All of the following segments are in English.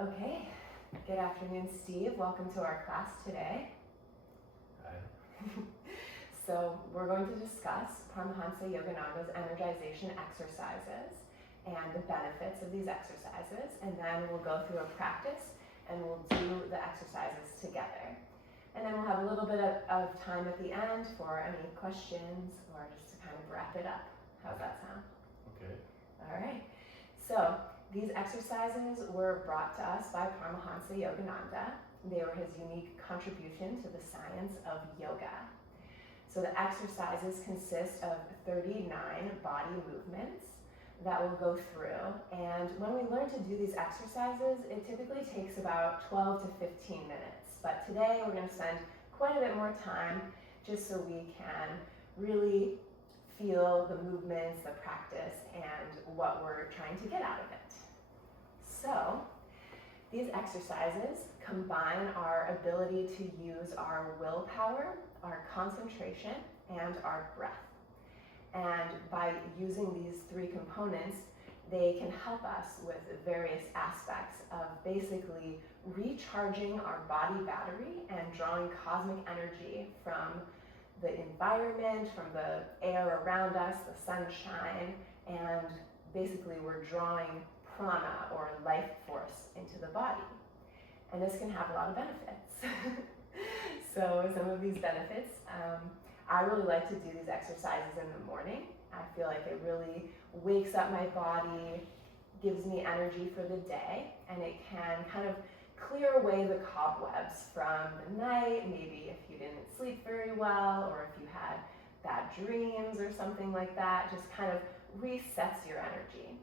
Okay, good afternoon, Steve. Welcome to our class today. Hi. So we're going to discuss Paramahansa Yogananda's energization exercises and the benefits of these exercises, and then we'll go through a practice and we'll do the exercises together. And then we'll have a little bit of time at the end for any questions or just to kind of wrap it up. How's that sound? Okay. All right. So these exercises were brought to us by Paramahansa Yogananda. They were his unique contribution to the science of yoga. So the exercises consist of 39 body movements that we'll go through. And when we learn to do these exercises, it typically takes about 12 to 15 minutes. But today we're going to spend quite a bit more time just so we can really feel the movements, the practice, and what we're trying to get out of it. So these exercises combine our ability to use our willpower, our concentration, and our breath. And by using these three components, they can help us with various aspects of basically recharging our body battery and drawing cosmic energy from the environment, from the air around us, the sunshine, and basically we're drawing prana or life force into the body. And this can have a lot of benefits. So some of these benefits, I really like to do these exercises in the morning. I feel like it really wakes up my body, gives me energy for the day, and it can kind of clear away the cobwebs from the night, maybe if you didn't sleep very well, or if you had bad dreams or something like that, just kind of resets your energy.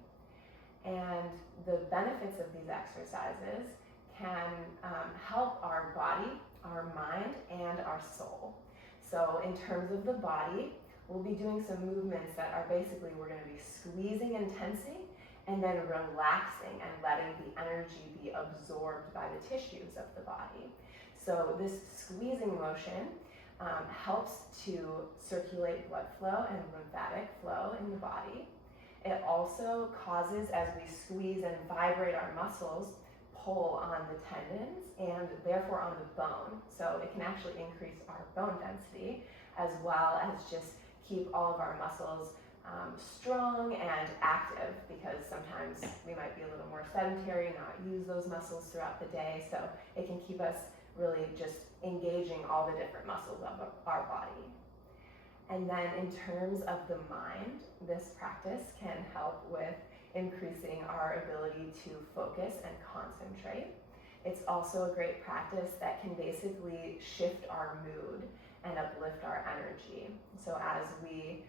And the benefits of these exercises can help our body, our mind, and our soul. So in terms of the body, we'll be doing some movements that are basically, we're going to be squeezing and tensing, and then relaxing and letting the energy be absorbed by the tissues of the body. So this squeezing motion helps to circulate blood flow and lymphatic flow in the body. It also causes, as we squeeze and vibrate our muscles, pull on the tendons and therefore on the bone. So it can actually increase our bone density as well as just keep all of our muscles strong and active, because sometimes we might be a little more sedentary, not use those muscles throughout the day. So it can keep us really just engaging all the different muscles of our body. And then in terms of the mind, this practice can help with increasing our ability to focus and concentrate. It's also a great practice that can basically shift our mood and uplift our energy. So as we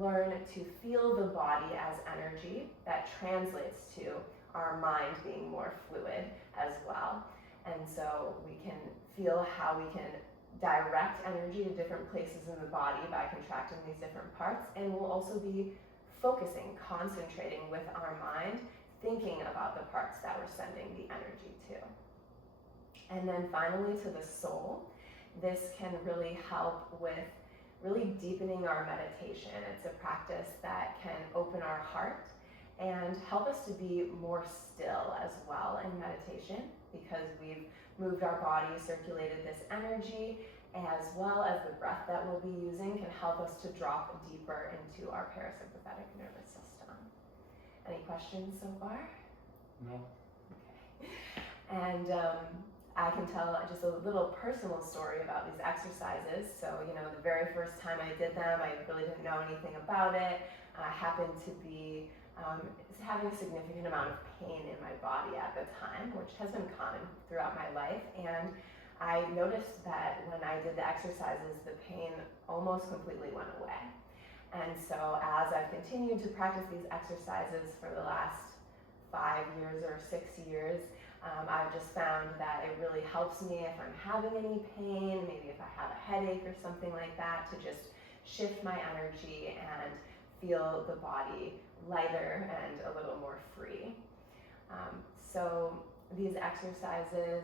learn to feel the body as energy, that translates to our mind being more fluid as well. And so we can feel how we can direct energy to different places in the body by contracting these different parts, and we'll also be focusing, concentrating with our mind, thinking about the parts that we're sending the energy to. And then finally, to the soul, this can really help with really deepening our meditation. It's a practice that can open our heart and help us to be more still as well in meditation, because we've moved our body, circulated this energy, as well as the breath that we'll be using can help us to drop deeper into our parasympathetic nervous system. Any questions so far? No. Okay. And I can tell just a little personal story about these exercises. So, the very first time I did them, I really didn't know anything about it. I happened to be having a significant amount of pain in my body at the time, which has been common throughout my life. And I noticed that when I did the exercises, the pain almost completely went away. And so as I've continued to practice these exercises for the last 5 years or 6 years, I've just found that it really helps me if I'm having any pain, maybe if I have a headache or something like that, to just shift my energy and feel the body lighter and a little more free. So these exercises,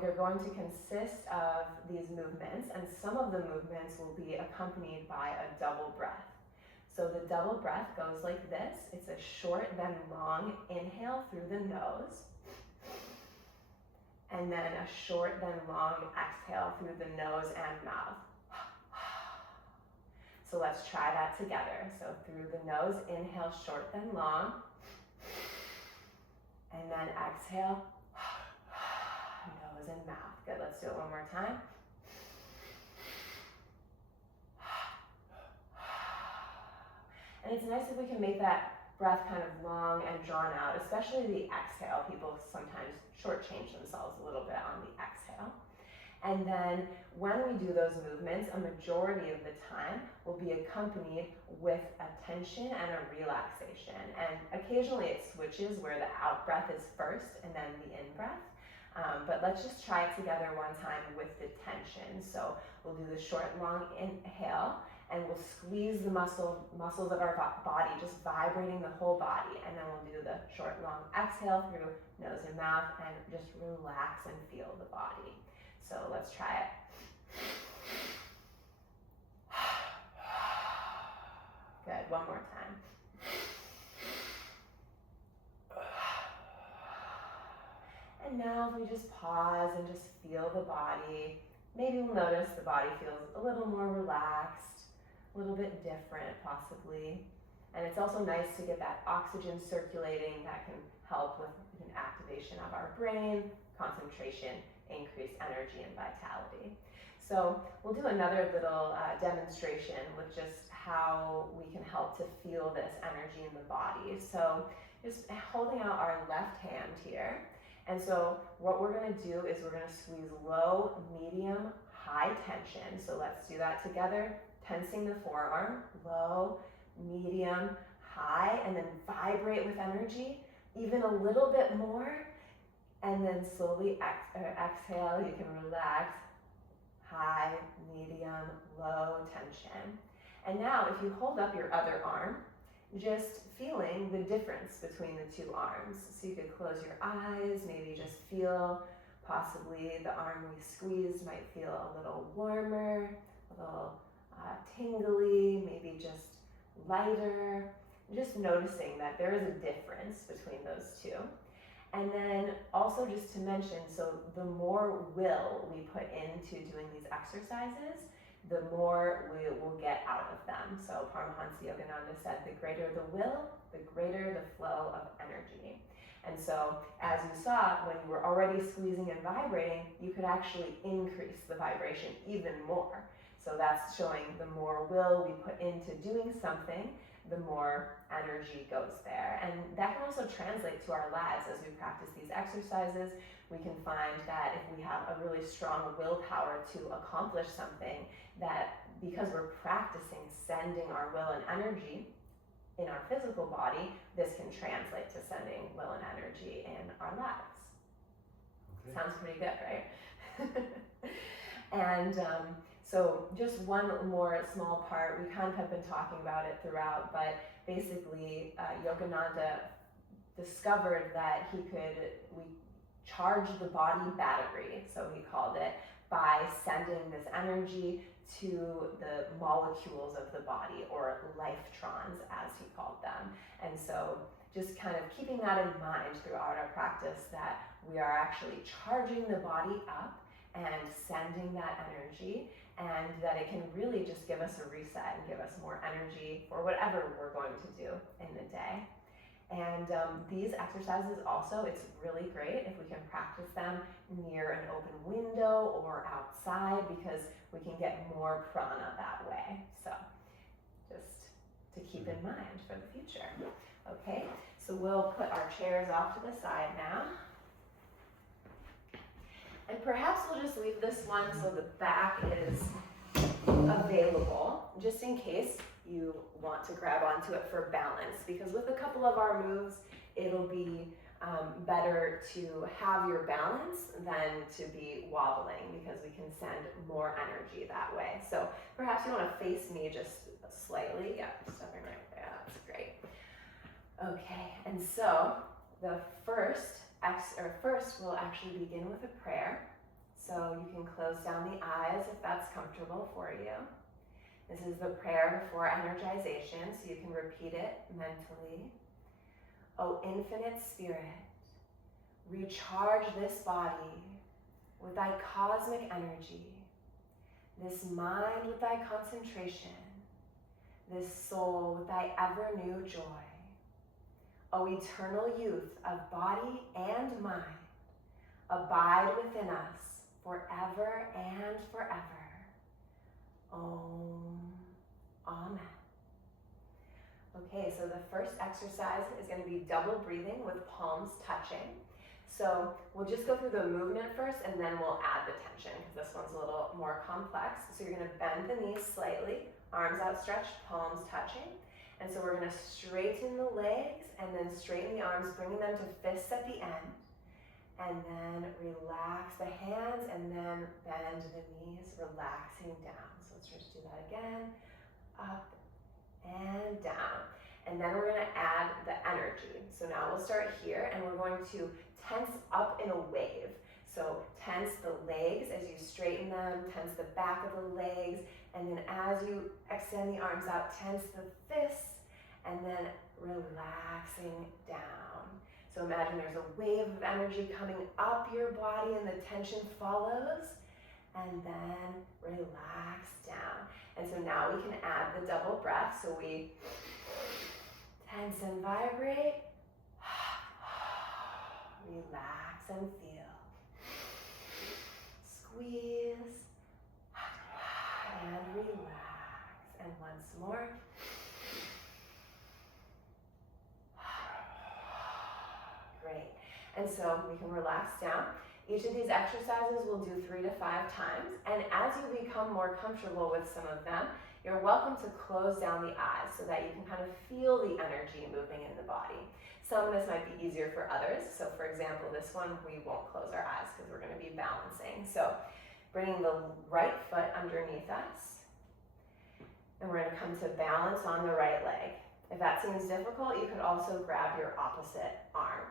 they're going to consist of these movements, and some of the movements will be accompanied by a double breath. So the double breath goes like this. It's a short then long inhale through the nose, and then a short then long exhale through the nose and mouth. So let's try that together. So through the nose, inhale short then long, and then exhale, nose and mouth. Good, let's do it one more time. And it's nice if we can make that breath kind of long and drawn out, especially the exhale. People sometimes shortchange themselves a little bit on the exhale. And then when we do those movements, a majority of the time will be accompanied with a tension and a relaxation. And occasionally it switches where the out breath is first and then the in breath. But let's just try it together one time with the tension. So we'll do the short, long inhale, and we'll squeeze the muscles of our body, just vibrating the whole body. And then we'll do the short, long exhale through nose and mouth and just relax and feel the body. So let's try it. Good, one more time. And now if we just pause and just feel the body, maybe we'll notice the body feels a little more relaxed, a little bit different possibly. And it's also nice to get that oxygen circulating that can help with an activation of our brain, concentration, increased energy and vitality. So we'll do another little demonstration with just how we can help to feel this energy in the body. So just holding out our left hand here. And so what we're going to do is we're going to squeeze low, medium, high tension. So let's do that together. Tensing the forearm, low, medium, high, and then vibrate with energy, even a little bit more. And then slowly exhale, you can relax, high, medium, low tension. And now if you hold up your other arm, just feeling the difference between the two arms. So you could close your eyes, maybe just feel possibly the arm we squeezed might feel a little warmer, a little tingly, maybe just lighter. Just noticing that there is a difference between those two. And then also just to mention, so the more will we put into doing these exercises, the more we will get out of them. So Paramahansa Yogananda said, the greater the will, the greater the flow of energy. And so as you saw, when you were already squeezing and vibrating, you could actually increase the vibration even more. So that's showing the more will we put into doing something, the more energy goes there. And that can also translate to our lives as we practice these exercises. We can find that if we have a really strong willpower to accomplish something, that because we're practicing sending our will and energy in our physical body, this can translate to sending will and energy in our lives. Okay. Sounds pretty good, right? And so just one more small part, we kind of have been talking about it throughout, but basically Yogananda discovered that we charge the body battery, so he called it, by sending this energy to the molecules of the body, or lifetrons as he called them. And so just kind of keeping that in mind throughout our practice, that we are actually charging the body up and sending that energy, and that it can really just give us a reset and give us more energy for whatever we're going to do in the day. And these exercises also, it's really great if we can practice them near an open window or outside, because we can get more prana that way. So just to keep in mind for the future. Okay, so we'll put our chairs off to the side now. And perhaps we'll just leave this one so the back is available, just in case you want to grab onto it for balance, because with a couple of our moves, it'll be better to have your balance than to be wobbling, because we can send more energy that way. So perhaps you want to face me just slightly. Yeah, stepping right there, that's great. Okay, and so the first we'll actually begin with a prayer. So you can close down the eyes if that's comfortable for you. This is the prayer before energization, so you can repeat it mentally. O infinite spirit, recharge this body with thy cosmic energy, this mind with thy concentration, this soul with thy ever-new joy. O eternal youth of body and mind, abide within us forever and forever. Om. Amen. Okay, so the first exercise is going to be double breathing with palms touching. So we'll just go through the movement first and then we'll add the tension because this one's a little more complex. So you're going to bend the knees slightly, arms outstretched, palms touching. And so we're going to straighten the legs and then straighten the arms, bringing them to fists at the end. And then relax the hands and then bend the knees, relaxing down. So let's just do that again. Up and down. And then we're going to add the energy. So now we'll start here and we're going to tense up in a wave. So tense the legs as you straighten them, tense the back of the legs, and then as you extend the arms out, tense the fists, and then relaxing down. So imagine there's a wave of energy coming up your body and the tension follows, and then relax down. And so now we can add the double breath. So we tense and vibrate, relax and feel. Squeeze and relax. And once more. Great. And so we can relax down. Each of these exercises we'll do 3 to 5 times. And as you become more comfortable with some of them, you're welcome to close down the eyes so that you can kind of feel the energy moving in the body. Some of this might be easier for others. So for example, this one, we won't close our eyes because we're going to be balancing. So bringing the right foot underneath us. And we're going to come to balance on the right leg. If that seems difficult, you could also grab your opposite arm.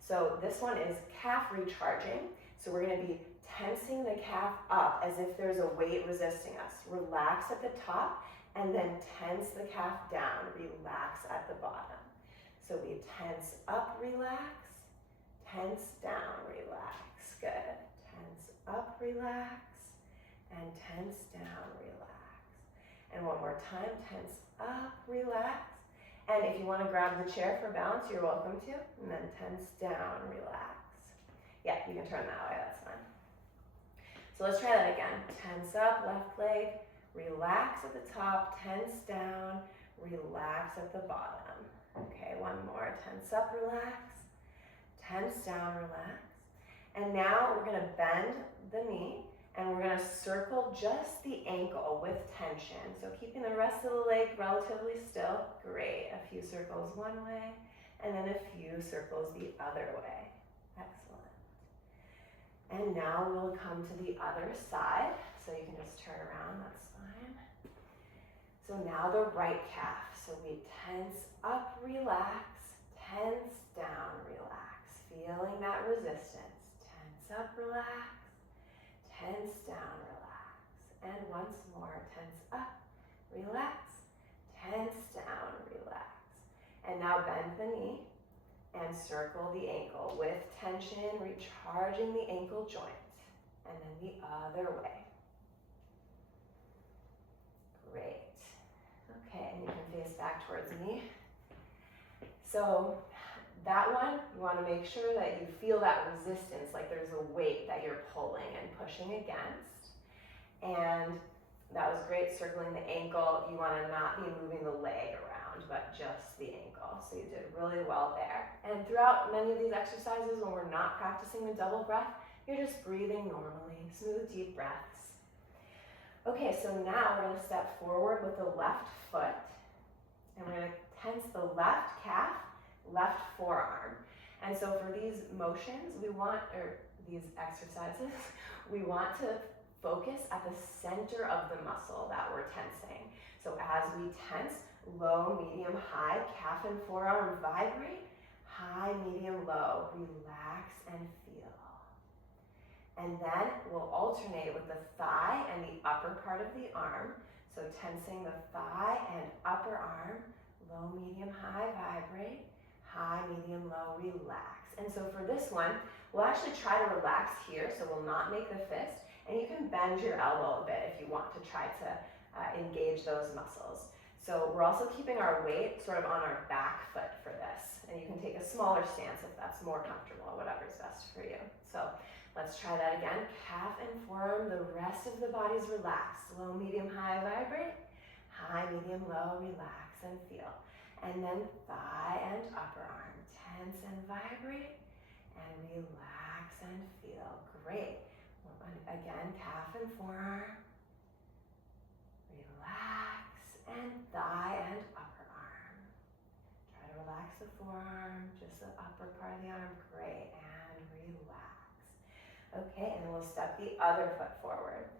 So this one is calf recharging. So we're going to be tensing the calf up as if there's a weight resisting us. Relax at the top and then tense the calf down. Relax at the bottom. So we tense up, relax, tense down, relax. Good. Tense up, relax, and tense down, relax. And one more time, tense up, relax. And if you want to grab the chair for balance, you're welcome to. And then tense down, relax. Yeah, you can turn that way, that's fine. So let's try that again. Tense up, left leg, relax at the top, tense down, relax at the bottom. Okay, one more. Tense up, relax, tense down, relax. And now we're going to bend the knee and we're going to circle just the ankle with tension. So keeping the rest of the leg relatively still. Great. A few circles one way and then a few circles the other way. Excellent. And now we'll come to the other side. So you can just turn around, that's fine. So now the right calf. So we tense up, relax, tense down, relax. Feeling that resistance. Tense up, relax, tense down, relax. And once more, tense up, relax, tense down, relax. And now bend the knee and circle the ankle with tension, recharging the ankle joint. And then the other way. Great. Okay, and you can face back towards me. So that one, you want to make sure that you feel that resistance, like there's a weight that you're pulling and pushing against. And that was great, circling the ankle. You want to not be moving the leg around, but just the ankle. So you did really well there. And throughout many of these exercises, when we're not practicing the double breath, you're just breathing normally, smooth, deep breaths. Okay, so now we're going to step forward with the left foot, and we're going to tense the left calf, left forearm. And so for these motions, these exercises, we want to focus at the center of the muscle that we're tensing. So as we tense, low, medium, high, calf and forearm vibrate, high, medium, low, relax and feel. And then we'll alternate with the thigh and the upper part of the arm. So tensing the thigh and upper arm, low, medium, high, vibrate, high, medium, low, relax. And so for this one, We'll actually try to relax here, so we'll not make the fist, and you can bend your elbow a bit if you want to try to engage those muscles. So we're also keeping our weight sort of on our back foot for this, and you can take a smaller stance if that's more comfortable, whatever's best for you. So let's try that again. Calf and forearm, the rest of the body's relaxed. Low, medium, high, vibrate. High, medium, low, relax and feel. And then thigh and upper arm, tense and vibrate, and relax and feel. Great. Again, calf and forearm, relax, and thigh and upper arm. Try to relax the forearm, just the upper part of the arm. Great, and relax. Okay, and then we'll step the other foot forward.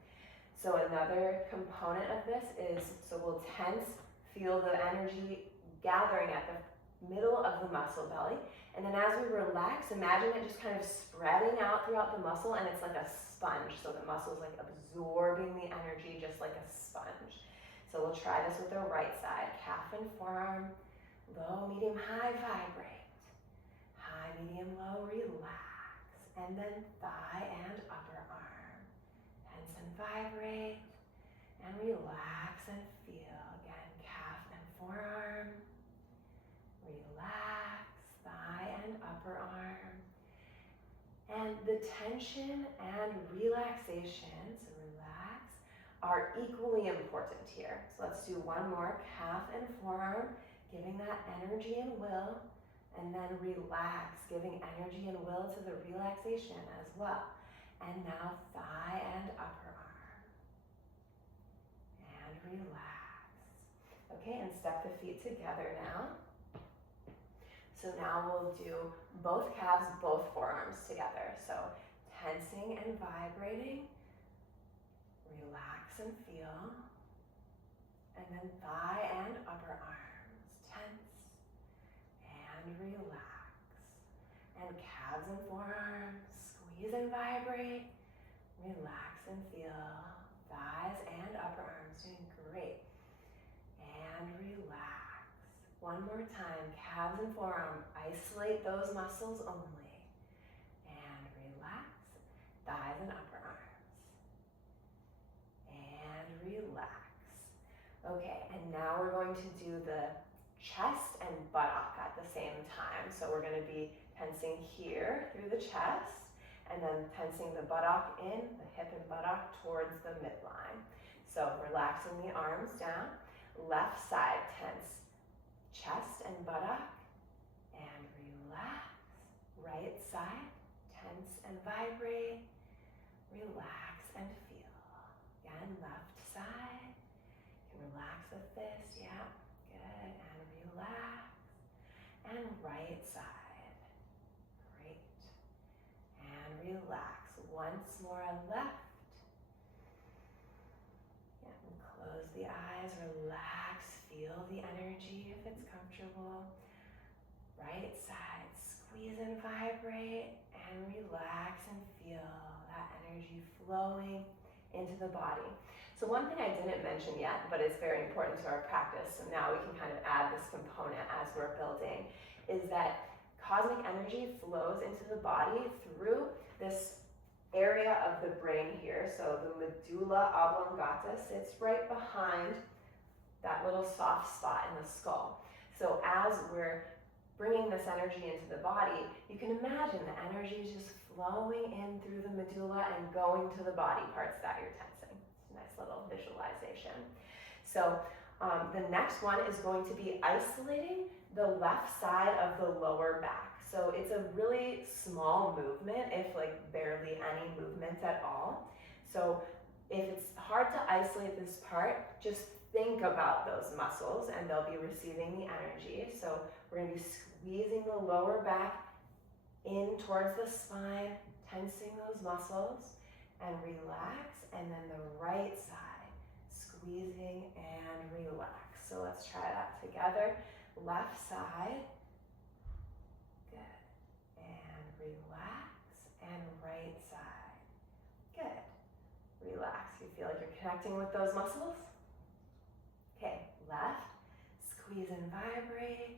So another component of this is, so we'll tense, feel the energy gathering at the middle of the muscle belly. And then as we relax, imagine it just kind of spreading out throughout the muscle, and it's like a sponge. So the muscle's like absorbing the energy just like a sponge. So we'll try this with the right side. Calf and forearm, low, medium, high, vibrate. High, medium, low, relax. And then thigh and upper arm. Tense and vibrate. And relax and feel. Again, calf and forearm. Relax, thigh and upper arm. And the tension and relaxation, so relax, are equally important here. So let's do one more, calf and forearm, giving that energy and will, and then relax, giving energy and will to the relaxation as well. And now thigh and upper arm. And relax. Okay, and step the feet together now. So now we'll do both calves, both forearms together. So tensing and vibrating, relax and feel, and then thigh and upper arms, tense and relax. And calves and forearms, squeeze and vibrate, relax and feel, thighs and upper arms, doing great. And relax. One more time, calves and forearm, isolate those muscles only. And relax, thighs and upper arms. And relax. Okay, and now we're going to do the chest and buttock at the same time. So we're gonna be tensing here through the chest, and then tensing the buttock in, the hip and buttock towards the midline. So relaxing the arms down, left side tense. Chest and buttock, and relax. Right side, tense and vibrate, relax and feel. Again, left side, you can relax the fist, yeah, good, and relax. And right side, great, and relax. Once more left, yeah, and close the eyes, relax, feel the energy if it's comfortable. Right side, squeeze and vibrate, and relax and feel that energy flowing into the body. So one thing I didn't mention yet, but it's very important to our practice, so now we can kind of add this component as we're building, is that cosmic energy flows into the body through this area of the brain here. So the medulla oblongata sits right behind that little soft spot in the skull. So as we're bringing this energy into the body, you can imagine the energy is just flowing in through the medulla and going to the body parts that you're tensing. It's a nice little visualization. So the next one is going to be isolating the left side of the lower back. So it's a really small movement, if like barely any movement at all. So if it's hard to isolate this part, just think about those muscles and they'll be receiving the energy. So we're going to be squeezing the lower back in towards the spine, tensing those muscles, and relax. And then the right side, squeezing and relax. So let's try that together. Left side, good, and relax, and right side, good. Relax. You feel like you're connecting with those muscles? Okay, left, squeeze and vibrate,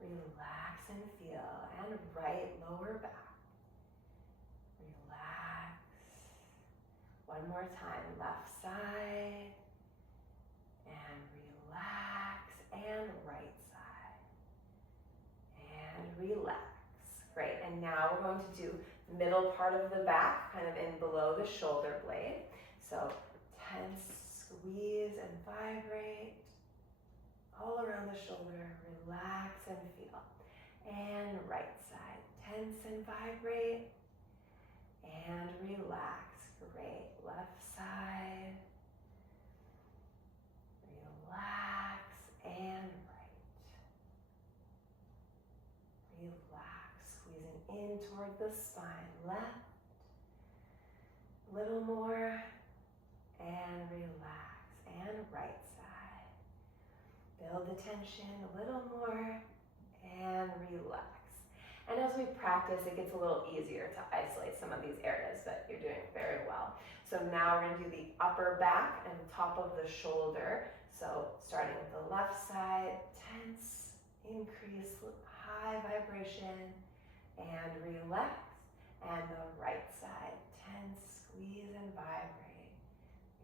relax and feel, and right lower back. One more time, left side, and relax, and right side, and relax. Great, and now we're going to do the middle part of the back, kind of in below the shoulder blade. So tense, squeeze, and vibrate all around the shoulder. Relax and feel. And right side, tense and vibrate, and relax. Great, left side, relax, and right. Relax, squeezing in toward the spine, left, little more, and relax, and right side. Build the tension a little more, and relax. And as we practice, it gets a little easier to isolate some of these areas, but you're doing very well. So now we're gonna do the upper back and top of the shoulder. So starting with the left side, tense, increase, high vibration, and relax. And the right side, tense, squeeze and vibrate.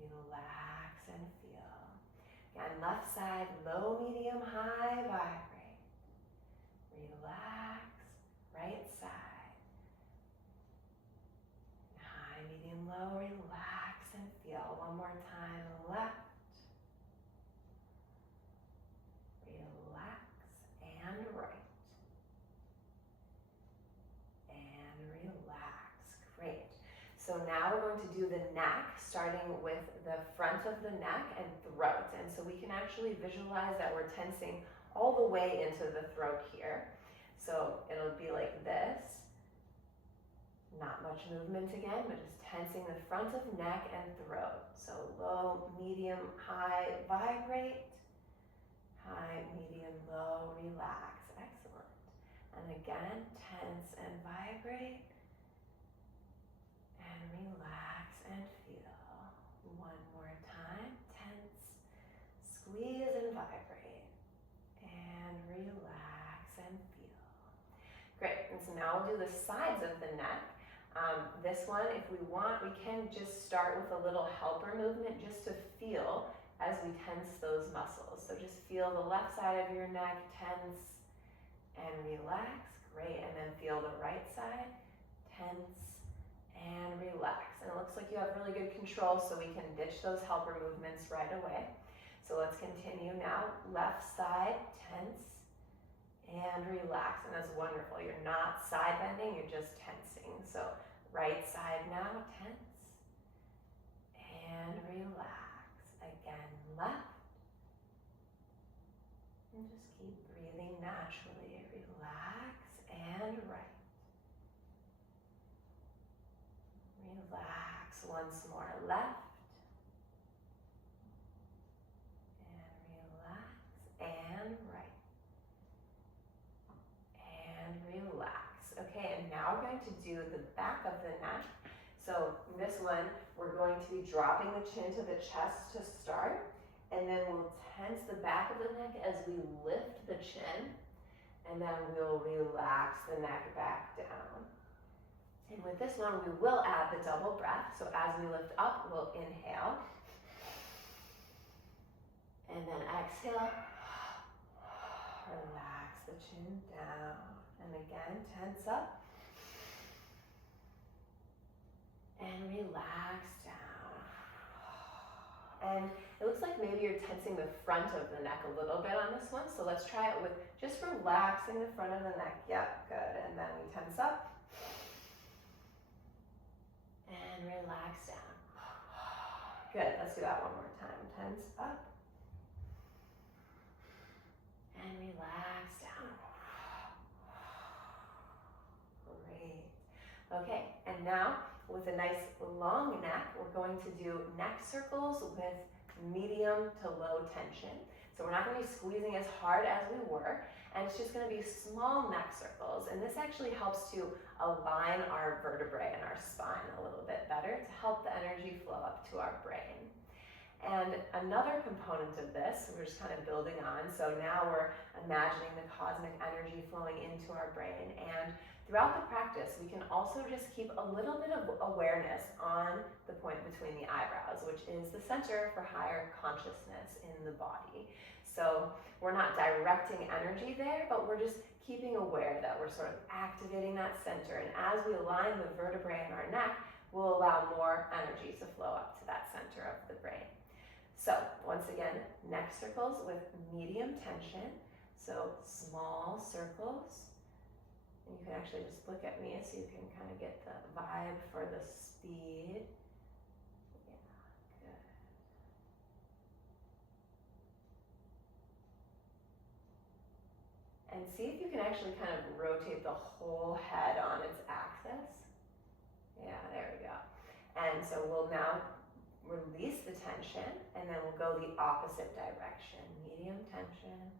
Relax and feel. Again, left side, low, medium, high, vibrate. Relax. Right side. High, medium, low, relax and feel. One more time, left. Relax and right. And relax. Great. So now we're going to do the neck, starting with the front of the neck and throat. And so we can actually visualize that we're tensing all the way into the throat here. So it'll be like this. Not much movement again, but just tensing the front of neck and throat. So low, medium, high, vibrate. High, medium, low, relax. Excellent. And again, tense and vibrate. And relax and feel. One more time. Tense, squeeze and vibrate. And relax and feel. Great, and so now we'll do the sides of the neck. This one, if we want, we can just start with a little helper movement just to feel as we tense those muscles. So just feel the left side of your neck tense and relax. Great, and then feel the right side tense and relax. And it looks like you have really good control, so we can ditch those helper movements right away. So let's continue now. Left side tense and relax, and that's wonderful. You're not side bending, you're just tensing. So right side now, tense and relax. Again, left. And just keep breathing naturally. Relax and right. Relax once more. Left. And relax and right. And relax. Okay, and now we're going to do the back of the neck. So this one, we're going to be dropping the chin to the chest to start, and then we'll tense the back of the neck as we lift the chin, and then we'll relax the neck back down. And with this one, we will add the double breath. So as we lift up, we'll inhale, and then exhale. Relax the chin down. And again, tense up. And relax down. And it looks like maybe you're tensing the front of the neck a little bit on this one. So let's try it with just relaxing the front of the neck. Yep, good. And then we tense up. And relax down. Good, let's do that one more time. Tense up. And relax down. Great. Okay, and now with a nice long neck, we're going to do neck circles with medium to low tension. So we're not going to be squeezing as hard as we were, and it's just going to be small neck circles. And this actually helps to align our vertebrae and our spine a little bit better to help the energy flow up to our brain. And another component of this, we're just kind of building on. So now we're imagining the cosmic energy flowing into our brain. And throughout the practice, we can also just keep a little bit of awareness on the point between the eyebrows, which is the center for higher consciousness in the body. So we're not directing energy there, but we're just keeping aware that we're sort of activating that center. And as we align the vertebrae in our neck, we'll allow more energy to flow up to that center of the brain. So once again, neck circles with medium tension. So small circles. And you can actually just look at me so you can kind of get the vibe for the speed. Yeah, good. And see if you can actually kind of rotate the whole head on its axis. Yeah, there we go. And so we'll now release the tension, and then we'll go the opposite direction. Medium tension,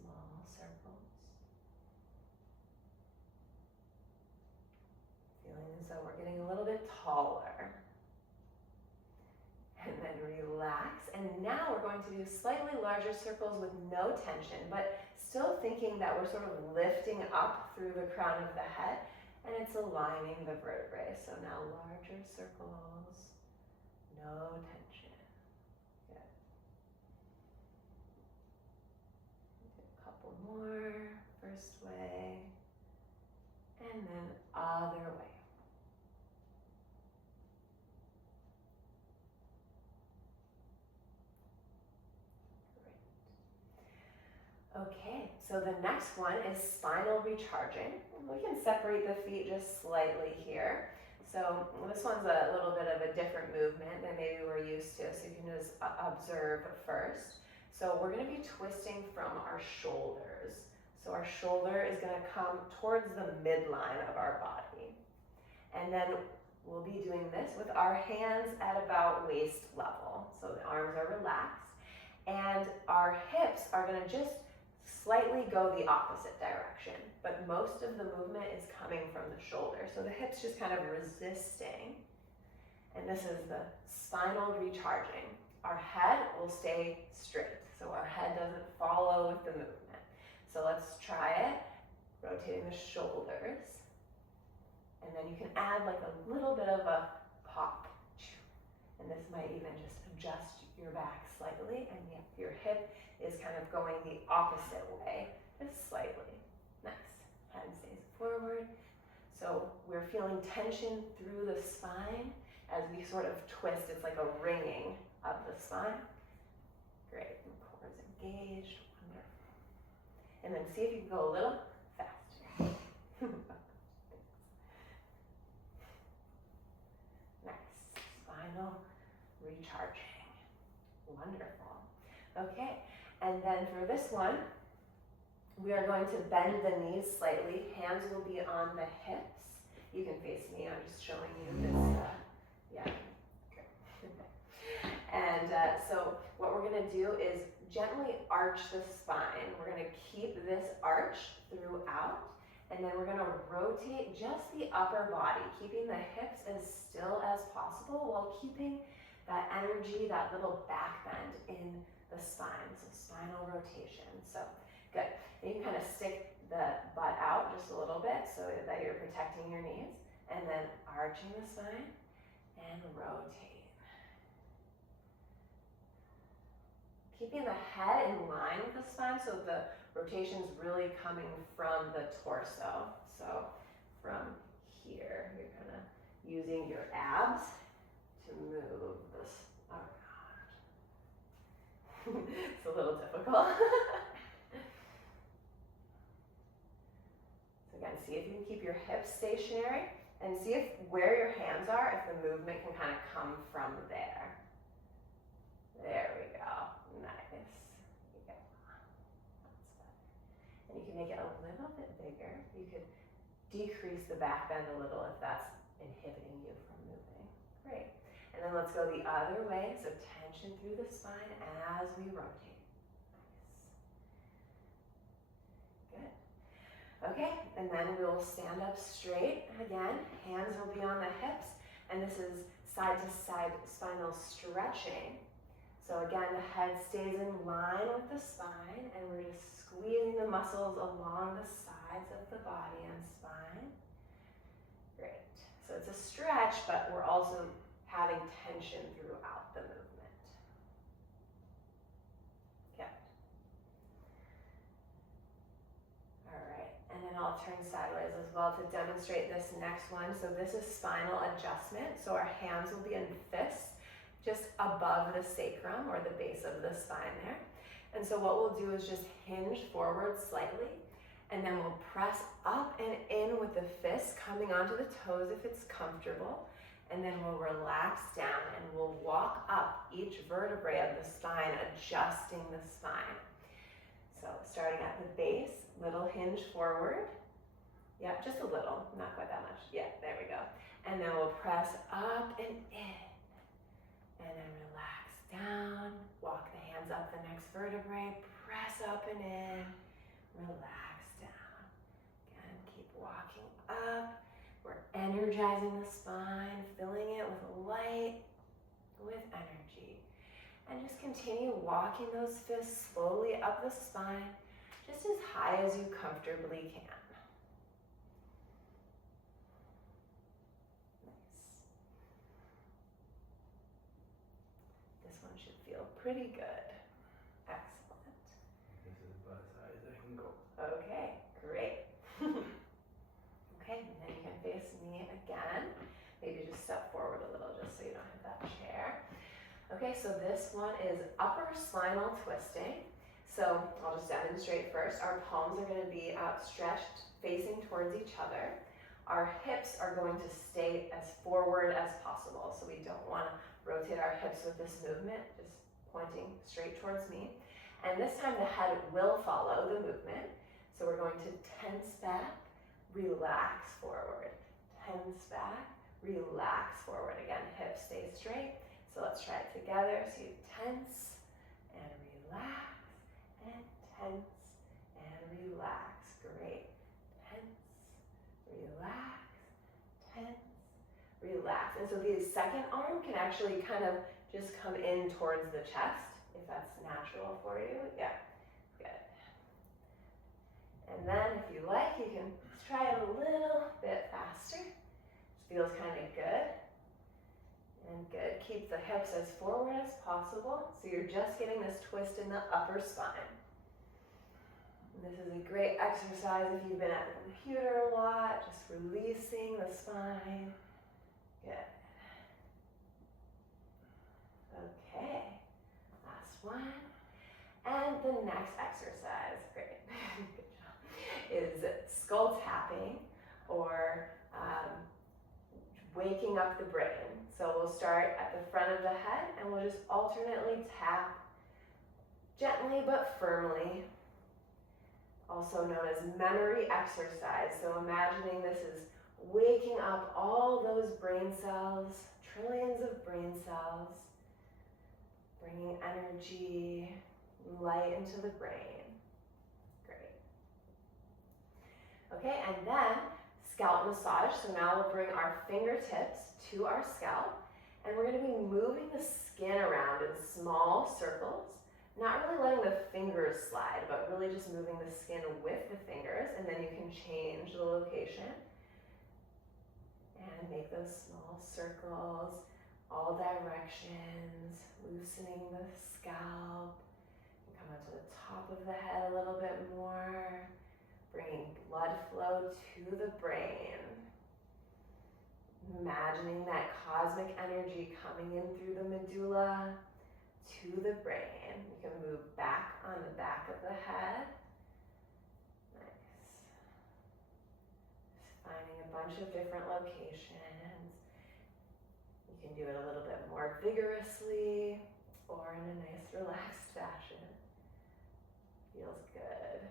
small circles. Feeling as though we're getting a little bit taller. And then relax. And now we're going to do slightly larger circles with no tension, but still thinking that we're sort of lifting up through the crown of the head, and it's aligning the vertebrae. So now larger circles, no tension. Good. Do a couple more. First way, and then other way. Okay, so the next one is spinal recharging. We can separate the feet just slightly here. So this one's a little bit of a different movement than maybe we're used to, so you can just observe first. So we're going to be twisting from our shoulders. So our shoulder is going to come towards the midline of our body. And then we'll be doing this with our hands at about waist level. So the arms are relaxed. And our hips are going to just slightly go the opposite direction, but most of the movement is coming from the shoulder. So the hips just kind of resisting. And this is the spinal recharging. Our head will stay straight, so our head doesn't follow with the movement. So let's try it, rotating the shoulders. And then you can add like a little bit of a pop. And this might even just adjust your back slightly, and your hip is kind of going the opposite way, just slightly. Nice. Head stays forward. So we're feeling tension through the spine as we sort of twist. It's like a ringing of the spine. Great. And core is engaged. Wonderful. And then see if you can go a little faster. Nice. Spinal recharging. Wonderful. Okay, and then for this one, we are going to bend the knees slightly. Hands will be on the hips. You can face me. I'm just showing you this. Yeah. Okay. And so what we're going to do is gently arch the spine. We're going to keep this arch throughout, and then we're going to rotate just the upper body, keeping the hips as still as possible while keeping that energy, that little back bend in the spine. So spinal rotation. So good. And you can kind of stick the butt out just a little bit so that you're protecting your knees, and then arching the spine and rotate. Keeping the head in line with the spine, so the rotation is really coming from the torso. So from here, you're kind of using your abs to move this around. It's a little difficult. So again, see if you can keep your hips stationary, and see if where your hands are, if the movement can kind of come from there. There we go. Nice. Yeah. That's better. And you can make it a little bit bigger. You could decrease the back bend a little if that's inhibiting you from moving. Great. And then let's go the other way. So tension through the spine as we rotate. Nice. Good. Okay, and then we'll stand up straight. Again, hands will be on the hips, and this is side to side spinal stretching. So again, the head stays in line with the spine, and we're just squeezing the muscles along the sides of the body and spine. Great. So it's a stretch, but we're also having tension throughout the movement. Good. All right, and then I'll turn sideways as well to demonstrate this next one. So this is spinal adjustment. So our hands will be in fists just above the sacrum or the base of the spine there. And so what we'll do is just hinge forward slightly, and then we'll press up and in with the fists coming onto the toes if it's comfortable. And then we'll relax down and we'll walk up each vertebrae of the spine, adjusting the spine. So starting at the base, little hinge forward. Yep, just a little, not quite that much. Yeah, there we go. And then we'll press up and in. And then relax down, walk the hands up the next vertebrae, press up and in, relax down. Again, keep walking up. We're energizing the spine, filling it with light, with energy. And just continue walking those fists slowly up the spine, just as high as you comfortably can. Feel pretty good. Excellent. This is about as high as I can go. Okay, great. Okay, and then you can face me again. Maybe just step forward a little just so you don't hit that chair. Okay, so this one is upper spinal twisting. So I'll just demonstrate first. Our palms are going to be outstretched, facing towards each other. Our hips are going to stay as forward as possible. So we don't want to rotate our hips with this movement, just pointing straight towards me. And this time the head will follow the movement. So we're going to tense back, relax forward. Tense back, relax forward. Again, hips stay straight. So let's try it together. So you tense and relax, and tense and relax. Great. Tense, relax, tense, relax. And so the second arm can actually kind of just come in towards the chest, if that's natural for you. Yeah, good. And then if you like, you can try it a little bit faster. Just feels kind of good. And good. Keep the hips as forward as possible. So you're just getting this twist in the upper spine. And this is a great exercise if you've been at the computer a lot, just releasing the spine. Good. Okay, last one. And the next exercise, great, good job, is skull tapping or waking up the brain. So we'll start at the front of the head and we'll just alternately tap gently but firmly, also known as memory exercise. So imagining this is waking up all those brain cells, trillions of brain cells, bringing energy, light into the brain. Great. Okay, and then scalp massage. So now we'll bring our fingertips to our scalp, and we're going to be moving the skin around in small circles, not really letting the fingers slide, but really just moving the skin with the fingers, and then you can change the location and make those small circles, all directions, loosening the scalp. You come up to the top of the head a little bit more, bringing blood flow to the brain. Imagining that cosmic energy coming in through the medulla to the brain. You can move back on the back of the head. Nice. Just finding a bunch of different locations. You can do it a little bit more vigorously or in a nice relaxed fashion. Feels good.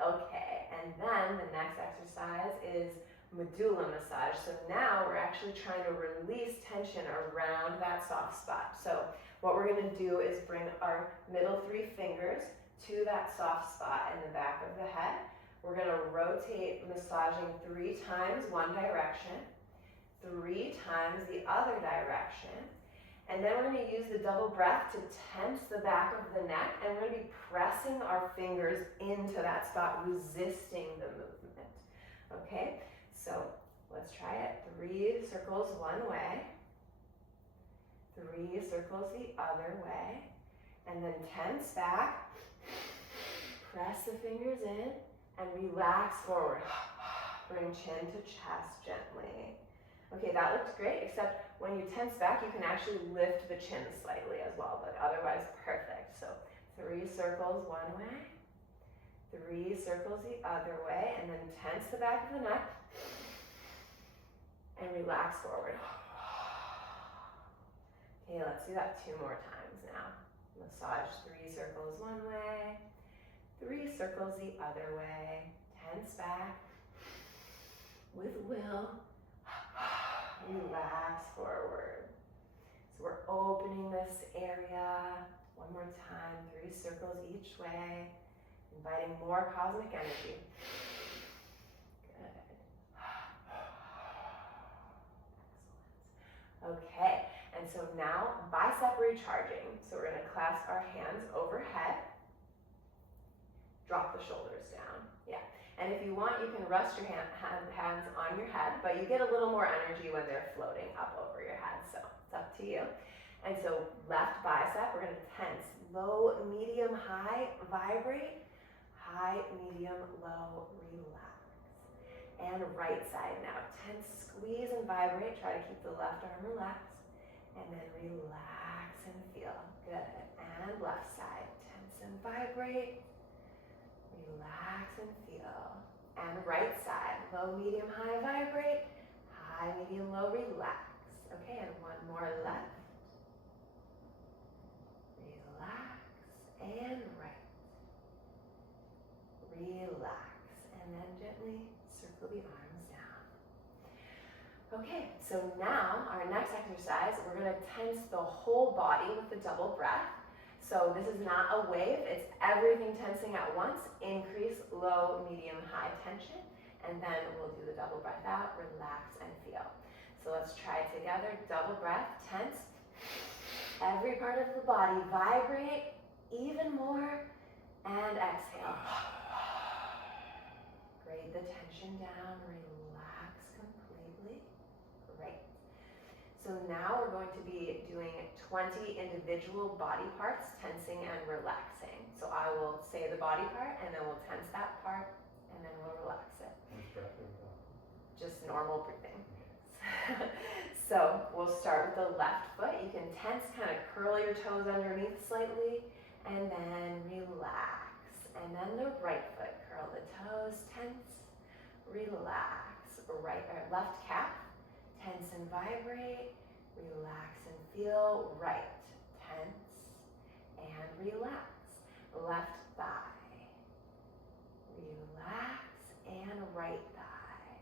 Okay, and then the next exercise is medulla massage. So now we're actually trying to release tension around that soft spot. So what we're going to do is bring our middle three fingers to that soft spot in the back of the head. We're going to rotate, massaging 3 times one direction, 3 times the other direction, And then we're going to use the double breath to tense the back of the neck, and we're going to be pressing our fingers into that spot, resisting the movement. Okay, so let's try it. 3 circles one way, 3 circles the other way, and then tense back, press the fingers in, and relax forward. Bring chin to chest gently. Okay, that looked great, except when you tense back, you can actually lift the chin slightly as well, but otherwise perfect. So 3 circles one way, 3 circles the other way, and then tense the back of the neck and relax forward. Okay, let's do that 2 more times now. Massage 3 circles one way, 3 circles the other way, tense back with will. Relax forward. So we're opening this area. One more time, 3 circles each way, inviting more cosmic energy. Good. Excellent. Okay, and so now bicep recharging. So we're going to clasp our hands overhead. Drop the shoulders down. Yeah. And if you want, you can rest your hands on your head, but you get a little more energy when they're floating up over your head, so it's up to you. And so left bicep, we're going to tense. Low, medium, high, vibrate. High, medium, low, relax. And right side now. Tense, squeeze and vibrate. Try to keep the left arm relaxed. And then relax and feel. Good. And left side. Tense and vibrate. Relax and feel. And right side, low, medium, high, vibrate. High, medium, low, relax. Okay, and one more left. Relax and right. Relax, and then gently circle the arms down. Okay, so now our next exercise, we're going to tense the whole body with the double breath. So this is not a wave, it's everything tensing at once. Increase low, medium, high tension, and then we'll do the double breath out, relax and feel. So let's try it together. Double breath, tense. Every part of the body vibrate even more, and exhale. Grade the tension down, relax completely. Great. So now we're going to be doing 20 individual body parts, tensing and relaxing. So I will say the body part, and then we'll tense that part, and then we'll relax it. Just normal breathing. So we'll start with the left foot. You can tense, kind of curl your toes underneath slightly, and then relax. And then the right foot, curl the toes, tense, relax. Right or left calf, tense and vibrate. Relax and feel. Right, tense and relax. Left thigh, relax, and right thigh,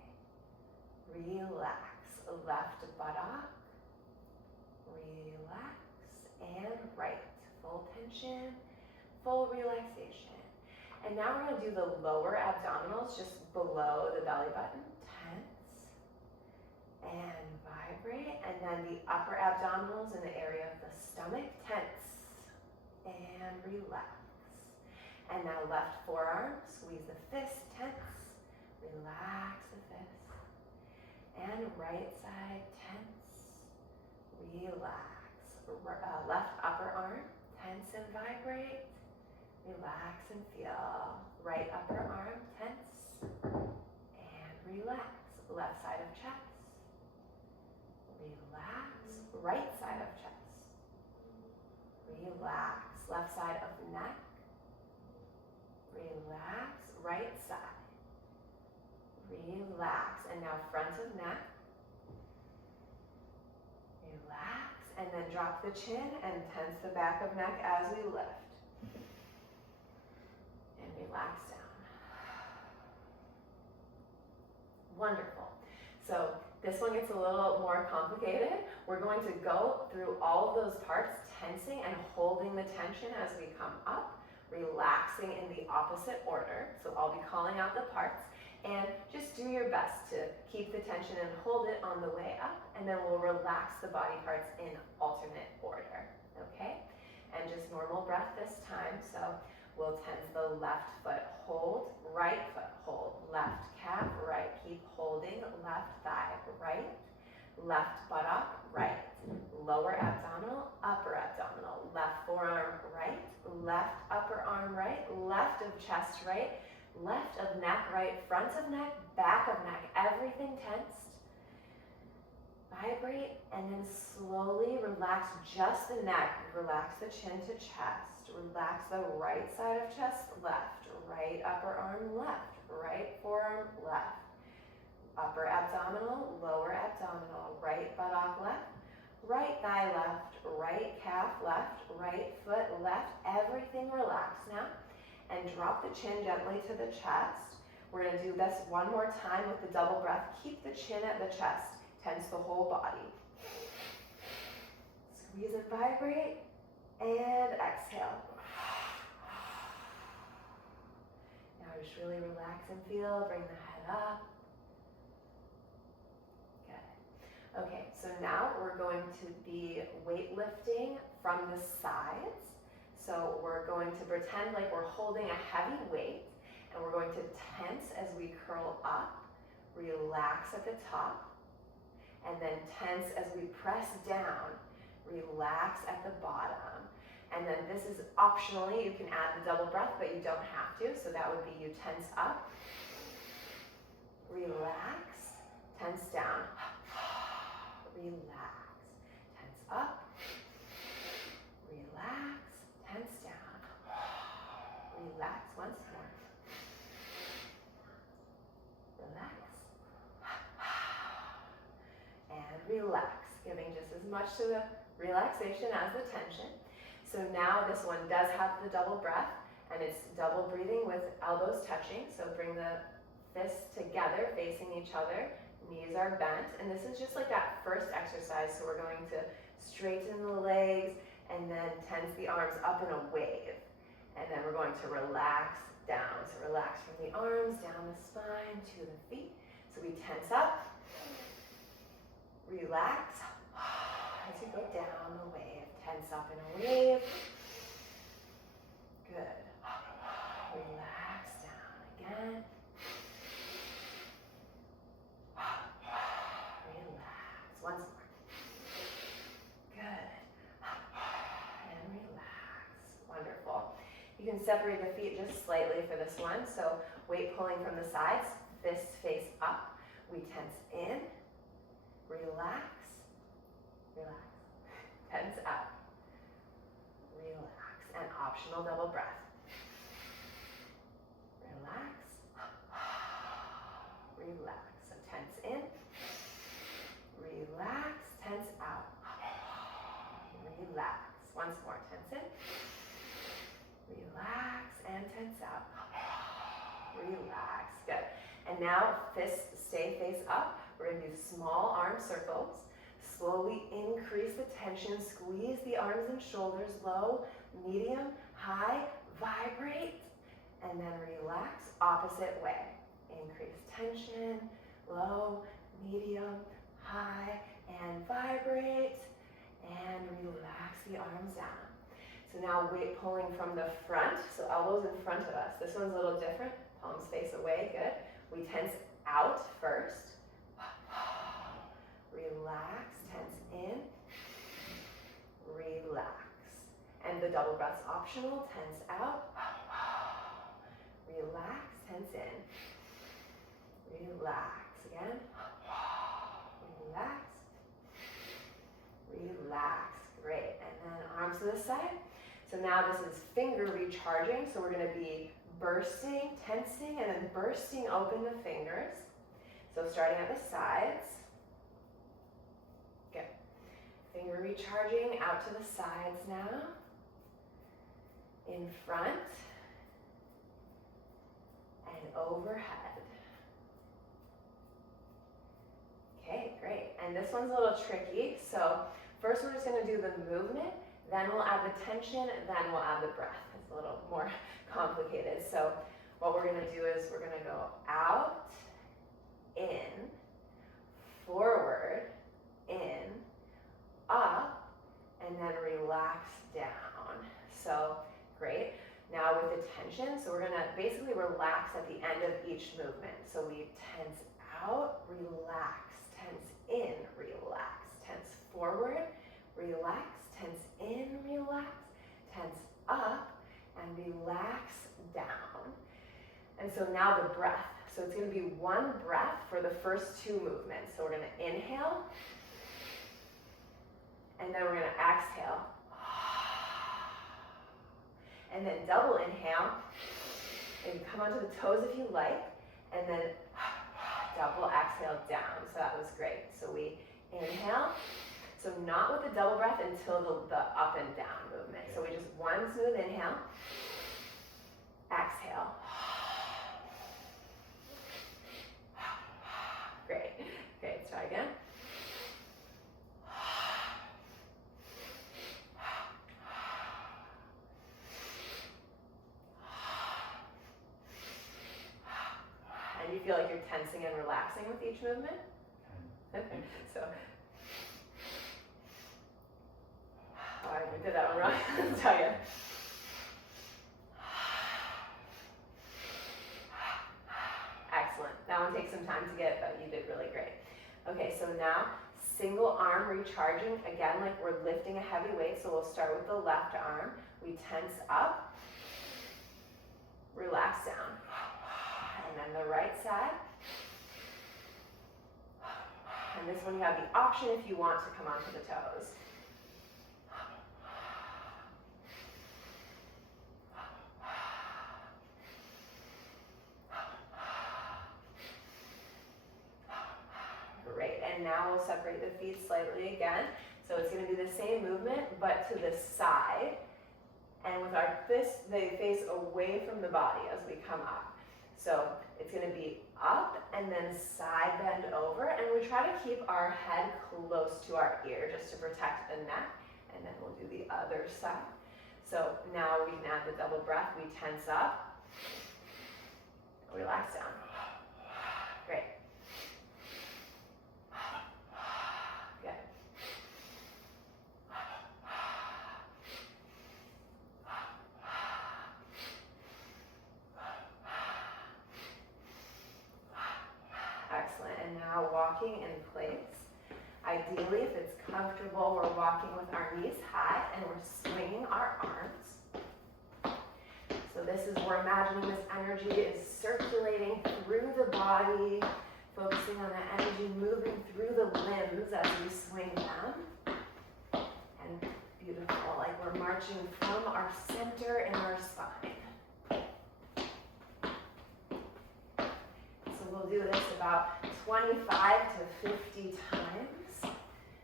relax. Left buttock, relax, and right. Full tension, full relaxation. And now we're going to do the lower abdominals just below the belly button. Tense and vibrate, and then the upper abdominals in the area of the stomach, tense and relax. And now left forearm, squeeze the fist, tense, relax the fist. And right side, tense, relax. Left upper arm, tense and vibrate, relax and feel. Right upper arm, tense and relax. Left side of chest, relax. Right side of chest, relax. Left side of neck, relax. Right side, relax. And now front of neck, relax. And then drop the chin and tense the back of neck as we lift. And relax down. Wonderful. So this one gets a little more complicated. We're going to go through all of those parts, tensing and holding the tension as we come up, relaxing in the opposite order. So I'll be calling out the parts, And just do your best to keep the tension and hold it on the way up, and then we'll relax the body parts in alternate order, okay? And just normal breath this time, so we'll tense the left foot, hold, right foot, hold, left calf, right, keep holding, left thigh, right, left buttock, right, lower abdominal, upper abdominal, left forearm, right, left upper arm, right, left of chest, right, left of neck, right, front of neck, back of neck, everything tensed. Vibrate, and then slowly relax just the neck, relax the chin to chest, relax the right side of chest, left, right upper arm, left, right forearm, left, upper abdominal, lower abdominal, right buttock left, right thigh left, right calf left, right foot left, everything relax now. And drop the chin gently to the chest. We're going to do this one more time with the double breath. Keep the chin at the chest. Tense the whole body. Squeeze and vibrate. And exhale. Now just really relax and feel. Bring the head up. Good. Okay, so now we're going to be weightlifting from the sides. So we're going to pretend like we're holding a heavy weight, and we're going to tense as we curl up, relax at the top, and then tense as we press down, relax at the bottom. And then this is optionally, you can add the double breath, but you don't have to. So that would be you tense up, relax, tense down, relax, tense up, relax, tense down, relax once more, relax, and relax, giving just as much to the relaxation as the tension. So now this one does have the double breath, and it's double breathing with elbows touching. So bring the fists together, facing each other, knees are bent, and this is just like that first exercise. So we're going to straighten the legs, and then tense the arms up in a wave. And then we're going to relax down. So relax from the arms, down the spine, to the feet. So we tense up, relax, as you go down the wave. Tense up in a wave. Good. Relax down again. Relax. Once more. Good. And relax. Wonderful. You can separate the feet just slightly for this one. So weight pulling from the sides, fists face up. We tense in, relax, relax, tense out, relax, and optional double breath. Relax, relax. So tense in, relax, tense out, relax. Once more, tense in, relax, and tense out, relax. Good. And now fists stay face up. We're going to do small arm circles. Slowly increase the tension. Squeeze the arms and shoulders. Low, medium, high. Vibrate. And then relax. Opposite way. Increase tension. Low, medium, high. And vibrate. And relax the arms down. So now weight pulling from the front. So elbows in front of us. This one's a little different. Palms face away. Good. We tense out first. Relax, tense in, relax. And the double breath's optional. Tense out, relax, tense in, relax. Again, relax, relax. Great. And then arms to the side. So now this is finger recharging. So we're going to be bursting, tensing, and then bursting open the fingers. So starting at the sides. Good. Finger recharging out to the sides now. In front. And overhead. Okay, great. And this one's a little tricky. So first we're just going to do the movement. Then we'll add the tension. Then we'll add the breath. It's a little more complicated. So what we're gonna do is we're gonna go out, in, forward, in, up, and then relax down. So, great. Now with the tension, so we're gonna basically relax at the end of each movement. So we tense out, relax, tense in, relax, tense forward, relax, tense in, relax, tense up, and relax down. And so now the breath. So it's gonna be one breath for the first two movements. So we're gonna inhale, and then we're gonna exhale. And then double inhale, and come onto the toes if you like, and then double exhale down. So that was great. So we inhale, so not with the double breath until the up and down movement. So we just one smooth inhale, exhale. Great. Okay, let's try again. And you feel like you're tensing and relaxing with each movement? Okay, so. Oh, I did that one wrong. Let's tell you. Excellent. That one takes some time to get, but you did really great. Okay, so now single arm recharging. Again, like we're lifting a heavy weight, so we'll start with the left arm. We tense up, relax down. And then the right side. And this one you have the option if you want to come onto the toes. Great, and now we'll separate the feet slightly again. So it's going to be the same movement, but to the side. And with our fists, they face away from the body as we come up. So it's going to be up and then side bend over, and we try to keep our head close to our ear just to protect the neck, and then we'll do the other side. So now we can add the double breath. We tense up, relax down. Great. Good. Excellent, and now walking in place. Ideally, if it's comfortable, we're walking with our knees high and we're swinging our arms. So this is, we're imagining this energy is circulating through the body, focusing on that energy moving through the limbs as we swing them. And beautiful, like we're marching from our center in our spine. So we'll do this about 25 to 50 times.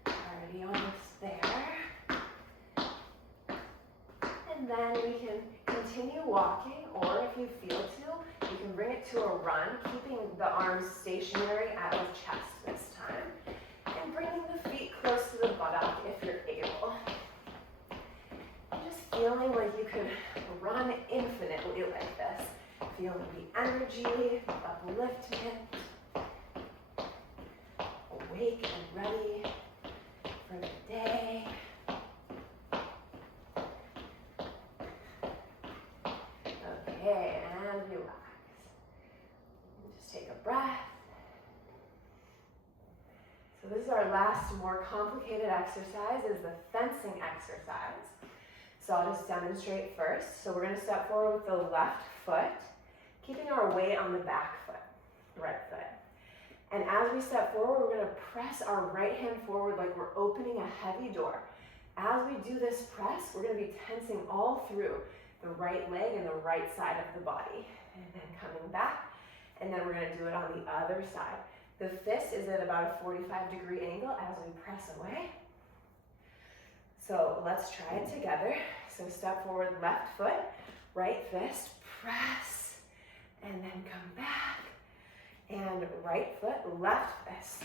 Already almost there. And then we can continue walking, or if you feel to, you can bring it to a run, keeping the arms stationary at the chest this time, and bringing the feet close to the buttock if you're able. And just feeling like you could run infinitely like this. Feeling the energy, the upliftment, awake and ready for the day. Okay, and relax. Just take a breath. So this is our last more complicated exercise, is the fencing exercise. So I'll just demonstrate first. So we're going to step forward with the left foot, keeping our weight on the back foot, right foot. And as we step forward, we're going to press our right hand forward like we're opening a heavy door. As we do this press, we're going to be tensing all through the right leg and the right side of the body. And then coming back, and then we're going to do it on the other side. The fist is at about a 45-degree angle as we press away. So let's try it together. So step forward, left foot, right fist, press, and then come back. And right foot, left fist.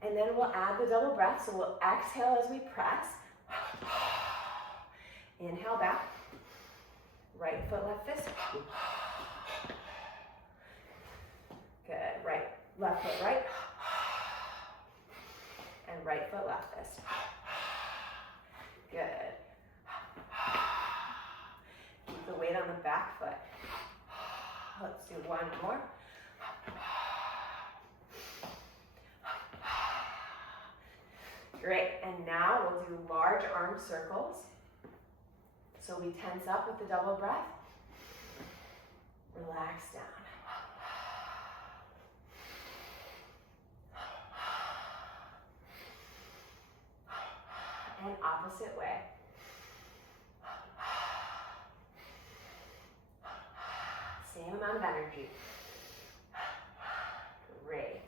And then we'll add the double breath. So we'll exhale as we press. Inhale back. Right foot, left fist. Good. Right, left foot, right. And right foot, left fist. Good. Keep the weight on the back foot. Let's do one more. Great, and now we'll do large arm circles. So we tense up with the double breath. Relax down. And opposite way. Same amount of energy. Great.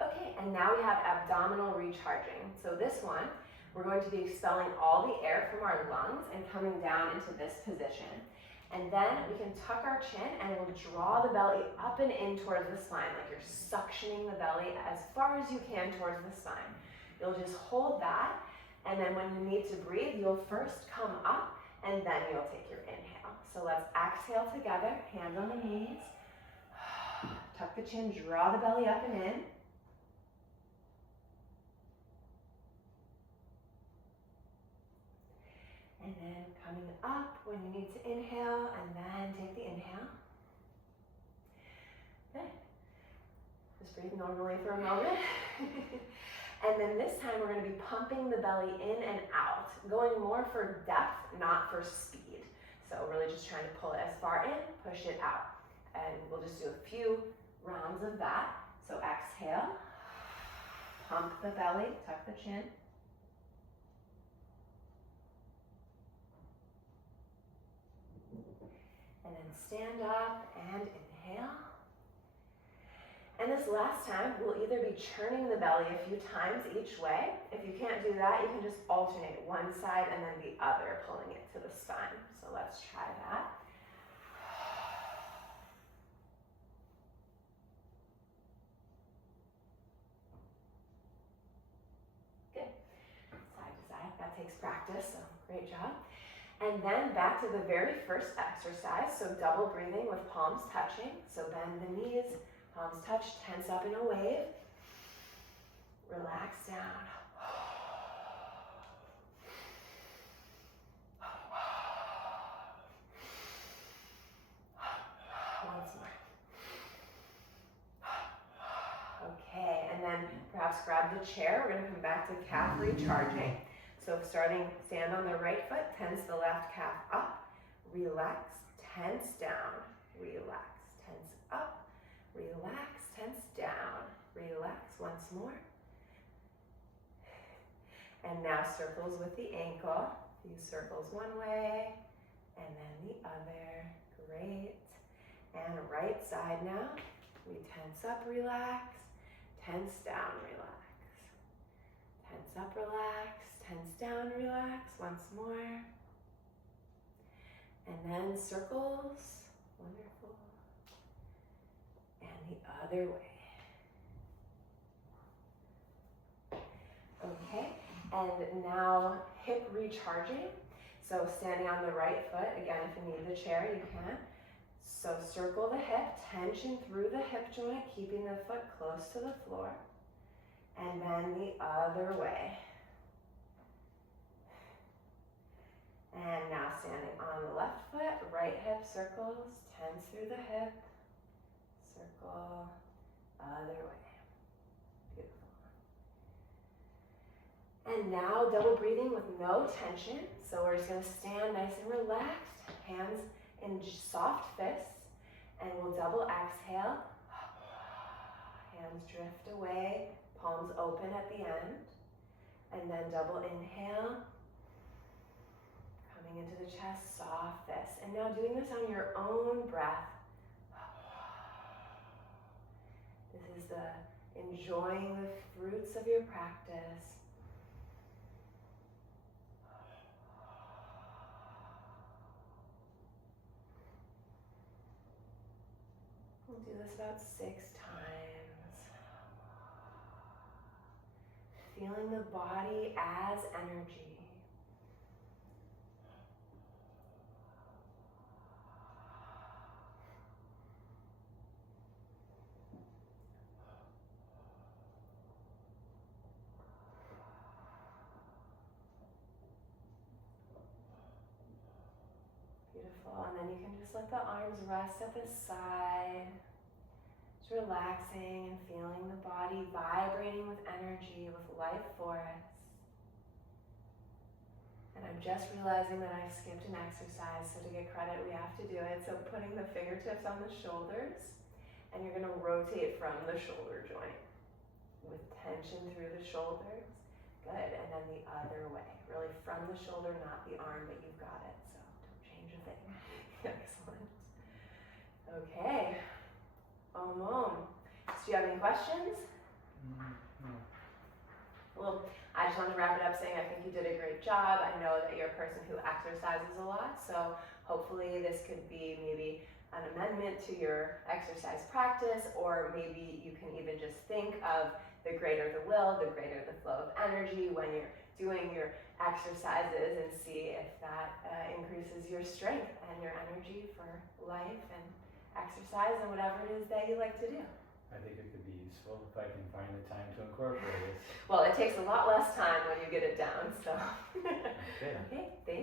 Okay, and now we have abdominal recharging. So this one, we're going to be expelling all the air from our lungs and coming down into this position. And then we can tuck our chin and we'll draw the belly up and in towards the spine, like you're suctioning the belly as far as you can towards the spine. You'll just hold that, and then when you need to breathe, you'll first come up and then you'll take your inhale. So let's exhale together, hands on the knees. Tuck the chin, draw the belly up and in. And then coming up when you need to inhale, and then take the inhale. Good. Just breathe normally for a moment. And then this time we're going to be pumping the belly in and out, going more for depth, not for speed. So really just trying to pull it as far in, push it out. And we'll just do a few rounds of that. So exhale, pump the belly, tuck the chin. And then stand up and inhale. And this last time, we'll either be churning the belly a few times each way. If you can't do that, you can just alternate one side and then the other, pulling it to the spine. So let's try that. Good. Side to side, that takes practice, so great job. And then back to the very first exercise, so double breathing with palms touching. So bend the knees, palms touch, tense up in a wave. Relax down. Once more. Okay, and then perhaps grab the chair. We're going to come back to calf recharging. So stand on the right foot, tense the left calf up, relax, tense down, relax, tense up, relax, tense down, relax, once more. And now circles with the ankle. A few circles one way, and then the other, great. And right side now, we tense up, relax, tense down, relax. Tense up, relax. Tense down, relax, once more. And then circles, wonderful. And the other way. Okay, and now hip recharging. So standing on the right foot, again, if you need the chair, you can. So circle the hip, tension through the hip joint, keeping the foot close to the floor. And then the other way. And now standing on the left foot, right hip circles, tense through the hip, circle, other way. Beautiful. And now double breathing with no tension. So we're just going to stand nice and relaxed, hands in soft fists, and we'll double exhale. Hands drift away, palms open at the end, and then double inhale. Coming into the chest, soft fist. And now doing this on your own breath. This is the enjoying the fruits of your practice. We'll do this about 6 times. Feeling the body as energy. then you can just let the arms rest at the side. Just relaxing and feeling the body vibrating with energy, with life force. And I'm just realizing that I skipped an exercise, so to get credit, we have to do it. So putting the fingertips on the shoulders, and you're gonna rotate from the shoulder joint with tension through the shoulders. Good, and then the other way. Really from the shoulder, not the arm, but you've got it, so don't change a thing. Excellent. Okay, Om. So do you have any questions? No. Well, I just wanted to wrap it up saying I think you did a great job. I know that you're a person who exercises a lot, so hopefully this could be maybe an amendment to your exercise practice, or maybe you can even just think of the greater the will, the greater the flow of energy when you're doing your exercises, and see if that increases your strength and your energy for life and exercise and whatever it is that you like to do. I think it could be useful if I can find the time to incorporate it. Well, it takes a lot less time when you get it down, so. Okay. Okay, thank